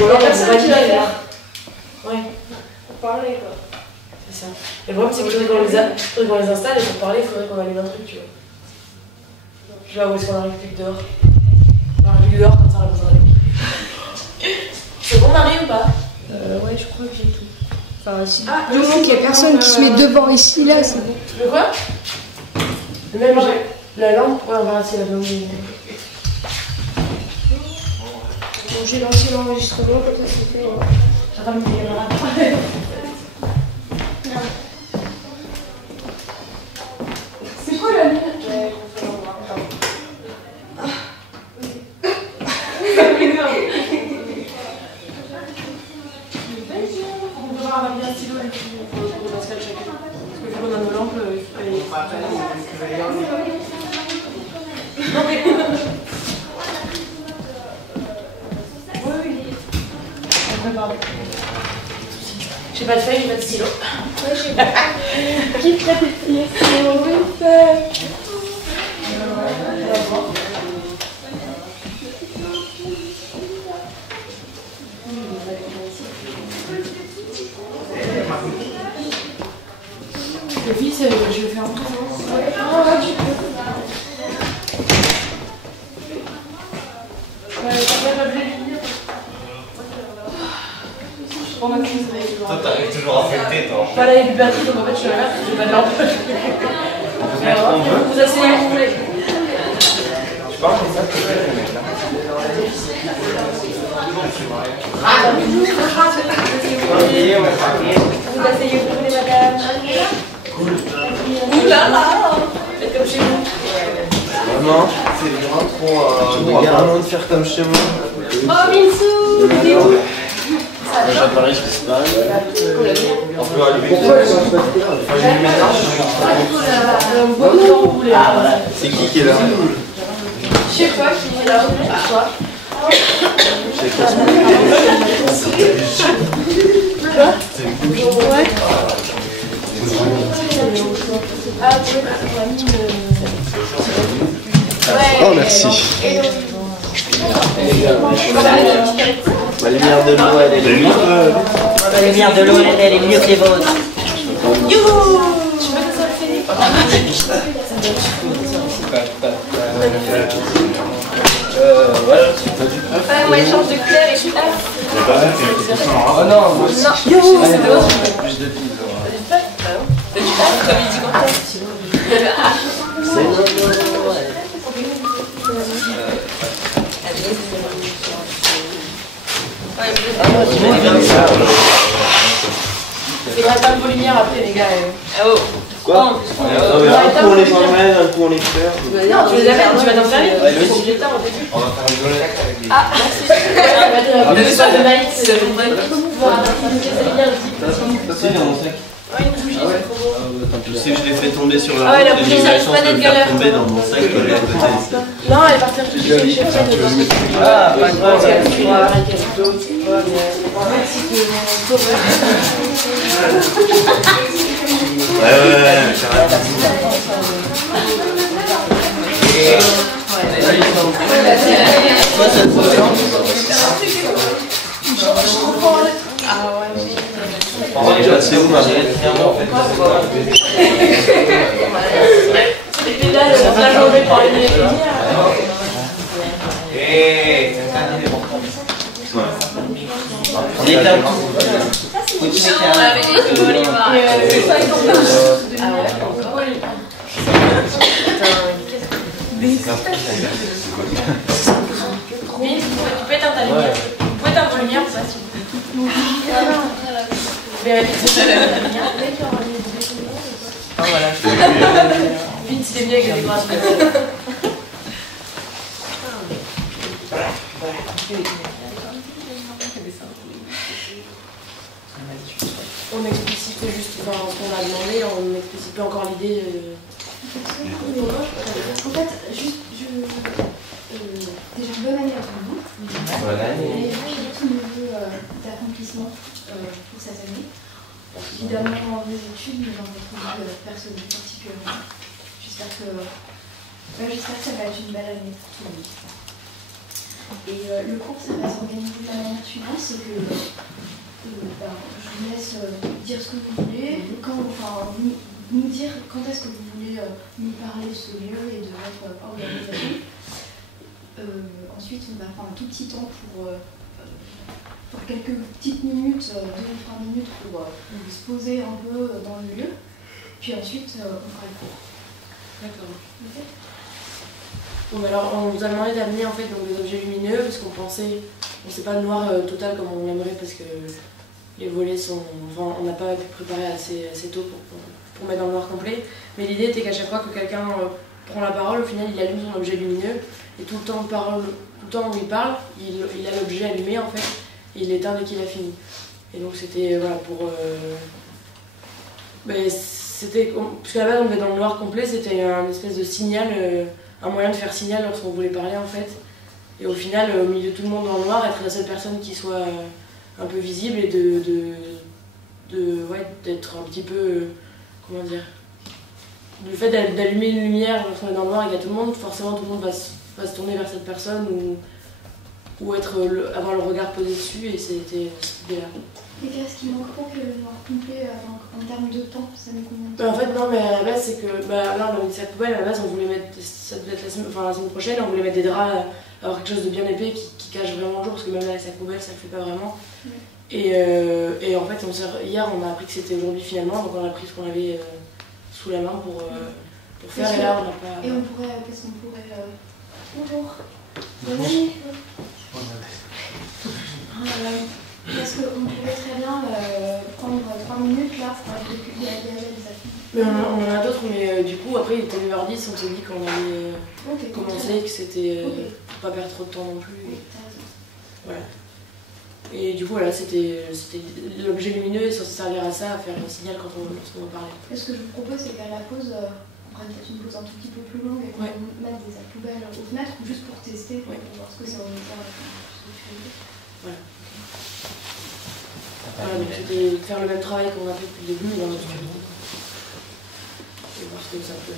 Ou alors, personne qui va faire. Ouais. Pour parler, quoi. C'est ça. Et le problème, c'est que quand on les installe, et pour parler, il faudrait qu'on allume un truc, tu vois. Je vois où est-ce qu'on arrive plus que dehors. On arrive dehors, comme ça, on a besoin d'aller. C'est bon, Marie, ou pas? Ouais, je crois que j'ai tout. Enfin, si. Ah, du moment qu'il n'y a personne qui se met devant ici, là, c'est bon. Le quoi? Le même la lampe? Ouais, on va essayer la lampe. Bon, j'ai lancé l'enregistrement, comme ça c'est fait. J'attends une caméra. C'est quoi la mine? On devra avoir bien un stylo et puis il faut qu'on installe chacun. Parce que vu qu'on a nos lampes, il j'ai pas de feuille, j'ai pas de stylo. Ouais, j'ai pas. Qui prête des stylos? Le fils, je vais faire un tour. Ah ouais, tu peux. Toi, t'arrives toujours à fêter, toi. Voilà, il y a plus de batterie, donc en fait, je suis là, j'ai pas de lampe. Vous asseyez où vous voulez. Tu parles comme ça, tu fais le mec là. Vous asseyez où vous voulez, madame. Ouh là là. Faites comme chez vous. Vraiment, c'est vraiment trop vraiment de faire comme chez moi. Oh, Minsou, vidéo. Déjà Paris, je sais pas. On peut aller c'est qui est là? Je sais pas qui est là. Toi. Ouais. Oh, merci. La lumière de l'eau, elle est mieux. La lumière de l'eau, elle est mieux que les vôtres. Youhou! Tu veux que ça le finisse? Voilà. Ouais, change de clair et je suis là. Oh non, moi aussi. Non, youhou, c'est bon. Plus de piles. Comme il dit comme ça. Il faudrait pas de vos lumières après, les gars. Quoi? Un coup on les emmène, un coup on les perd. Non, tu les amènes, tu vas t'en servir. Tu vas obligé de temps au début. On va faire rigoler avec des... Ah, merci. Le soir de Mike, c'est le Ça, il est dans mon sac. une bougie, c'est trop beau. Tu sais que je l'ai fait tomber sur la Ah ouais, la route et bougie, j'ai eu ça la risque chance pas de le d'être faire galère. tomber dans mon sac qui est à côté. Non, elle est partie un peu chez le chef. Ah, pas grave. Ouais, c'est où, Marie? Les pédales, on a enlevé par les lumières. On est là. Faut que tu Oui, tu peux éteindre ta lumière. Vous pouvez éteindre vos lumières, ça, s'il vous plaît. Ah voilà. Vite, c'est mieux avec les bras. On explicite juste ce qu'on a demandé, on n'explicite pas encore l'idée. En fait, juste, déjà bonne année à tout le monde. Bonne année. Et puis tous nos vœux d'accomplissement pour cette année. Évidemment dans vos études, mais dans votre vie personnelle particulièrement. J'espère que ça va être une belle année pour tout le monde. Et le cours, ça va s'organiser de la manière suivante, c'est que je vous laisse dire ce que vous voulez, nous dire quand est-ce que vous voulez nous parler de ce lieu et de votre organisation. Ensuite, on va prendre un tout petit temps pour quelques petites minutes, 2 ou 3 minutes, pour se poser un peu dans le lieu. Puis ensuite, on fera le cours. D'accord. Okay. Bon, alors, on vous a demandé d'amener en fait donc, des objets lumineux parce qu'on pensait, c'est pas noir total comme on l'aimerait parce que les volets sont, enfin, on n'a pas pu préparer assez tôt pour mettre dans le noir complet. Mais l'idée était qu'à chaque fois que quelqu'un prend la parole, au final, il allume son objet lumineux et tout le temps où il parle, il a l'objet allumé en fait, et il l'éteint dès qu'il a fini. Et donc c'était voilà pour, parce qu'à la base on était dans le noir complet, c'était un espèce de signal. Un moyen de faire signal lorsqu'on voulait parler en fait. Et au final, au milieu de tout le monde dans le noir, être la seule personne qui soit un peu visible et d'être un petit peu, comment dire, le fait d'allumer une lumière lorsqu'on est dans le noir et qu'il y a tout le monde, forcément tout le monde va se tourner vers cette personne ou avoir le regard posé dessus, et c'était là. Et qu'est-ce qui manque pour que le noir complet, en termes de temps, ça met combien de temps? En fait, non, mais à la base, c'est que là, on a mis sa poubelle, à la base, on voulait mettre, ça devait être la semaine prochaine, on voulait mettre des draps, avoir quelque chose de bien épais qui cache vraiment le jour, parce que même là, avec sa poubelle, ça le fait pas vraiment. Ouais. Et en fait, hier, on a appris que c'était aujourd'hui finalement, donc on a pris ce qu'on avait sous la main pour faire, et là, on n'a pas. Et on pourrait, qu'est-ce qu'on pourrait. Bonjour. Bonne année. Parce qu'on pourrait très bien prendre 3 minutes là pour récupérer les affaires. Mais on en a d'autres, mais du coup, après, il était 9h10, on s'est dit qu'on allait commencer, que c'était pour pas perdre trop de temps non plus. Oui, voilà. Et du coup, voilà, c'était l'objet lumineux est censé servir à ça, à faire un signal quand on va parler. Et ce que je vous propose, c'est qu'à la pause, on prenne peut-être une pause un tout petit peu plus longue et qu'on mette des poubelles aux fenêtres, juste pour tester, pour voir ce que ça va faire. Voilà. Voilà, donc c'était faire le même travail qu'on a fait depuis le début, mais dans notre studio. Et voir ce que ça peut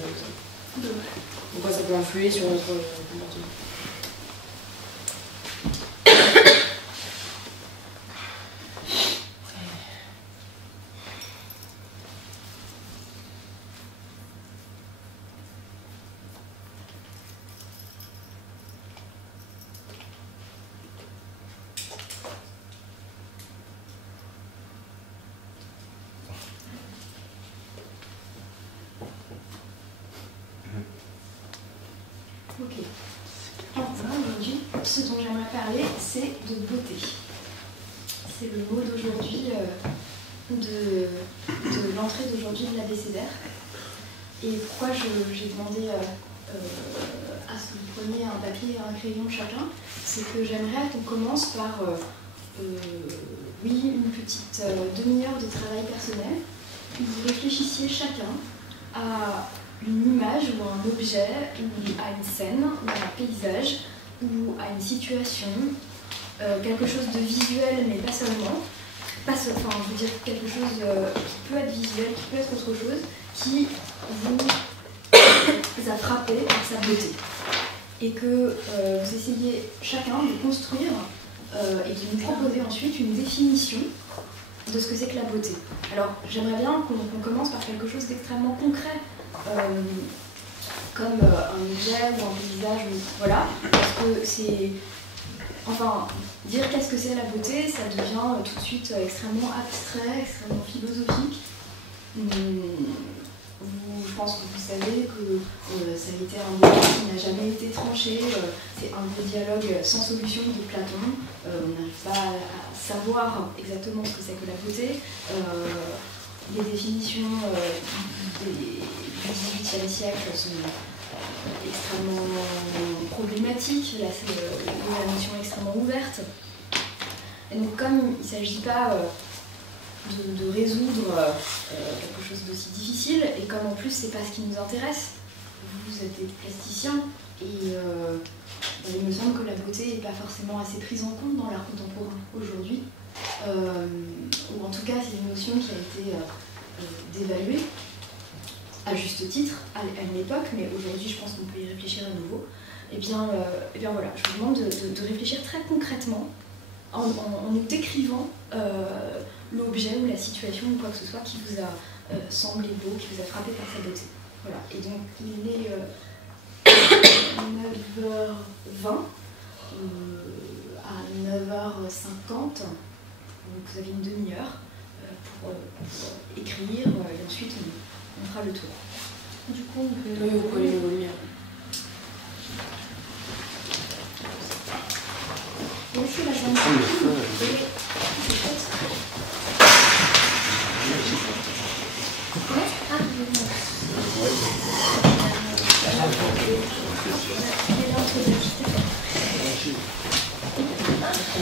en quoi ça peut influer sur notre comportement. Ok. Enfin, aujourd'hui, ce dont j'aimerais parler, c'est de beauté. C'est le mot d'aujourd'hui, de l'entrée d'aujourd'hui de l'abécédaire. Et pourquoi j'ai demandé à ce que vous preniez un papier et un crayon chacun, c'est que j'aimerais qu'on commence par, une petite demi-heure de travail personnel, où vous réfléchissiez chacun à une image ou un objet, ou à une scène, ou à un paysage, ou à une situation, quelque chose de visuel, mais pas seulement. Je veux dire quelque chose qui peut être visuel, qui peut être autre chose, qui vous a frappé par sa beauté. Et que vous essayiez chacun de construire et de nous proposer ensuite une définition de ce que c'est que la beauté. Alors, j'aimerais bien qu'on commence par quelque chose d'extrêmement concret, comme un objet ou un paysage, voilà, parce que c'est... Enfin, dire qu'est-ce que c'est la beauté, ça devient tout de suite extrêmement abstrait, extrêmement philosophique. Je pense que vous savez que ça a été un débat qui n'a jamais été tranché, c'est un des dialogues sans solution de Platon, on n'arrive pas à savoir exactement ce que c'est que la beauté. Les définitions du XVIIIe siècle sont extrêmement problématiques, là c'est une notion extrêmement ouverte. Et donc comme il ne s'agit pas de résoudre quelque chose d'aussi difficile, et comme en plus c'est pas ce qui nous intéresse, vous êtes des plasticiens, et il me semble que la beauté n'est pas forcément assez prise en compte dans l'art contemporain aujourd'hui, ou en tout cas c'est une notion qui a été dévaluée, à juste titre, à une époque, mais aujourd'hui je pense qu'on peut y réfléchir à nouveau. Eh bien voilà, je vous demande de réfléchir très concrètement en nous décrivant l'objet ou la situation ou quoi que ce soit qui vous a semblé beau, qui vous a frappé par sa beauté. Voilà, et donc il est 9h20, à 9h50, donc vous avez une demi-heure pour écrire, et ensuite on fera le tour. Du coup, on peut... Oui, vous pouvez le lire. Merci la prendre le feu.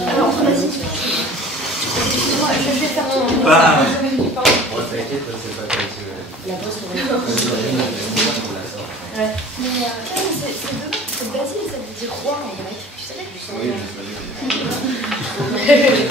Alors, vas-y. Je vais faire tout. T'inquiète, c'est pas comme si... La pause pour Ouais. Mais c'est Basile, ça veut dire roi en grec. Tu savais? Oui, je savais.